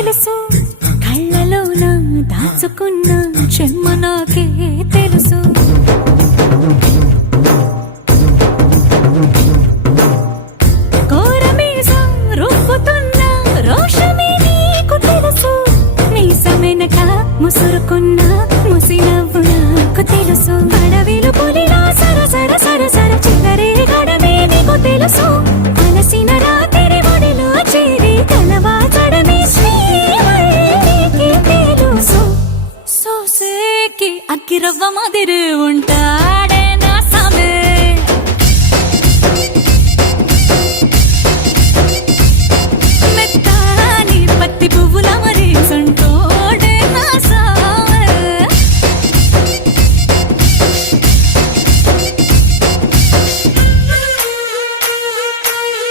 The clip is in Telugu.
తెలుసు కళ్ళలోన దాచుకున్న చెమ్మ నాకే తెలుసు కోరమీసం రుబ్బుతున్న రోషమే నీకు తెలుసు మీసమెనక ముసురుకున్న ముసినవ్వు నాకు తెలుసు అడవిలు పులిలా సర సర సర సర చిల్లరే గడమే నీకు తెలుసు